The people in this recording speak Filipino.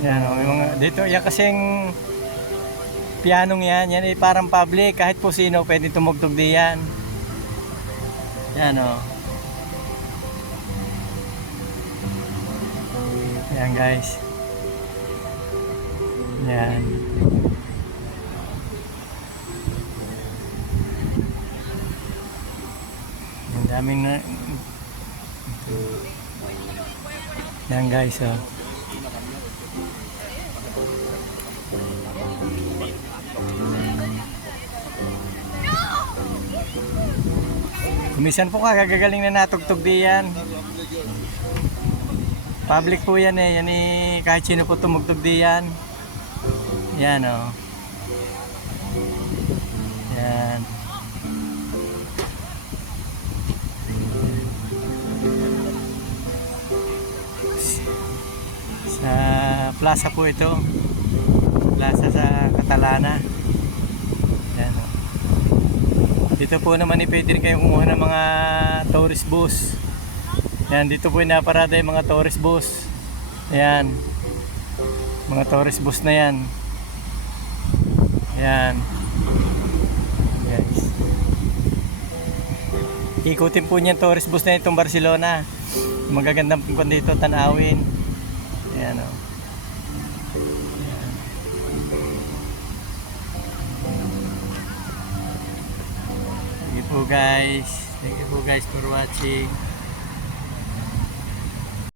Yan o, yung mga, dito, yan kasing pianong yan ay parang public. Kahit po sino pwede tumugtog diyan. Yan o. Yan guys. Yan. Ang daming na. Yan guys oh. Kumisan po kagagaling na natugtog diyan. Public po yan eh. Yan eh, kahit sino po tumugtog diyan. Yan oh. Yan. Sa plaza po ito. Plaza sa Catalana. Yan oh. Dito po naman pwede rin kayong kumuha ng mga tourist bus. Yan, dito po naparada yung mga tourist bus. Yan. Mga tourist bus na yan. Yan. Yes. Ikutin po niyan tourist bus na itong Barcelona. Magagandang po dito tanawin. Yan o. Thank you po guys. Thank you po guys for watching.